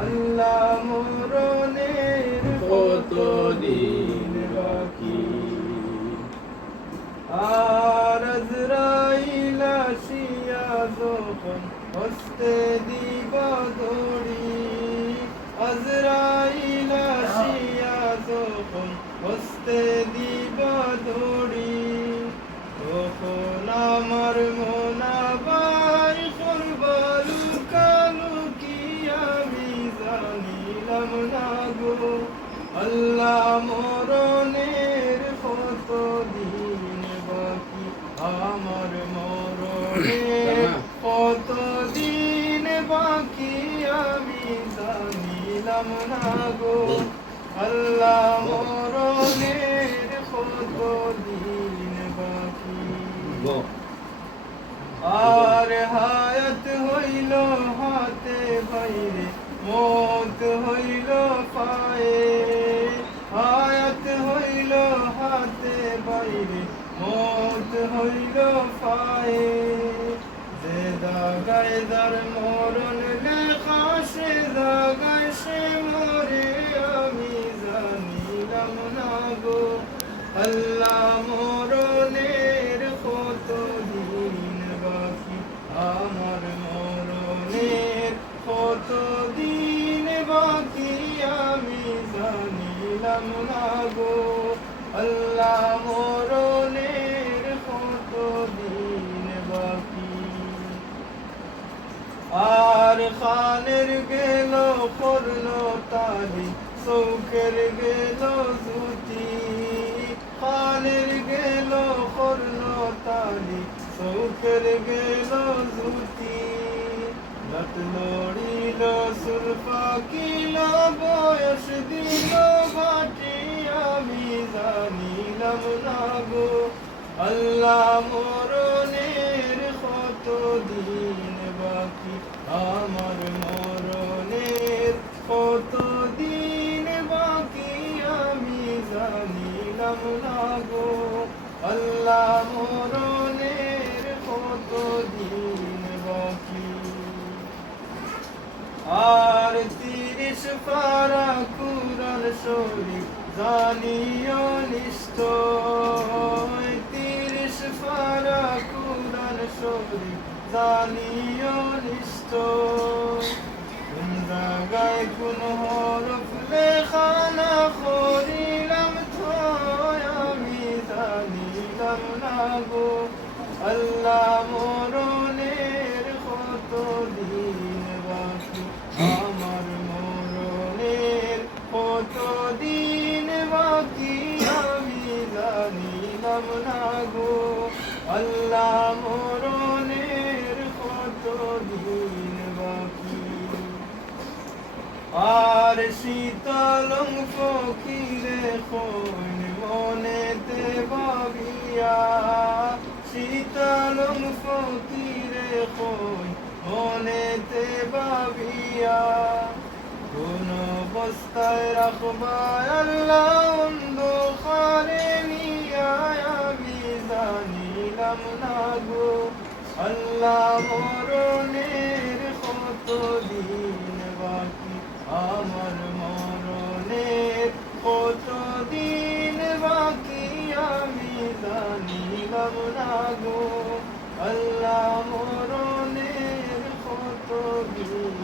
আল্লাহ মরণের কতদিন বাকি, আর আজরাইল আসিয়া যখন হস্তে দিব দড়ি, আজরাইল আসিয়া যখন হস্তে দিব দড়ি, তখন আমার মনাবাই করবা লুকালুকি আমি জানিলাম না গো। আল্লাহ মরণের কতদিন বাকি, আমার মরণের কতদিন বাকি আমি জানিলাম না গো। আল্লাহ মরণের কতদিন বাকি, আর হায়াত হইল হাতে বাইরে, মত হইল পায়ে, হায়াত হইল হাতে বাইরে, মত হইল পায়ে, যে দাগায় যার মরণ লেখা সে দাগায় সে মরে আমি জানিলাম না গো। আল্লাহ মরণের কতদিন বাকি, আমার মরণের কতদিন বাকি আমি জানিলাম না গো। আল্লাহ মরণের কতদিন বাকি, আর খানের গেল করল তালি, চৌকের গেল জুতি, খানের গেল করল তালি, চৌকের গেল জুতি, দাঁত লড়িল সুর পাকিল বয়স দিল বাটি আমি জানিলাম না গো। আল্লাহ মরণের কতদিন বাকি, আমার মরণের কতদিন বাকি আমি জানিলাম না গো। আল্লাহ মরণের কতদিন বাকি, আর ৩০ পারা কুরআন শরীফ জানিও নিশ্চয়, ৩০ পারা কুরআন শরীফ জানিও নিশ্চয়, কোন জায়গায় কোন হরফ লেখা না করিলাম থয় আমি জানিলাম না গো। আল্লাহ মরণের কতদিন বাকি, আমার মরণের কতদিন বাকি আমি জানিলাম না গো। আল্লাহ মরণের কতদিন বাকি, আর শীতলং ফকিরে কইন মনেতে ভাবিয়া, শীতলং ফকিরে কইন মনেতে ভাবিয়া, কোন অবস্থায় রাখবা আল্লাহ অন্ধকারে নিয়া আমি জানিলাম না গো। আল্লাহ মরণের কতদিন বাকি, আমার মরণের কতদিন বাকি আমি জানিলাম না গো। আল্লাহ মরণের কতদিন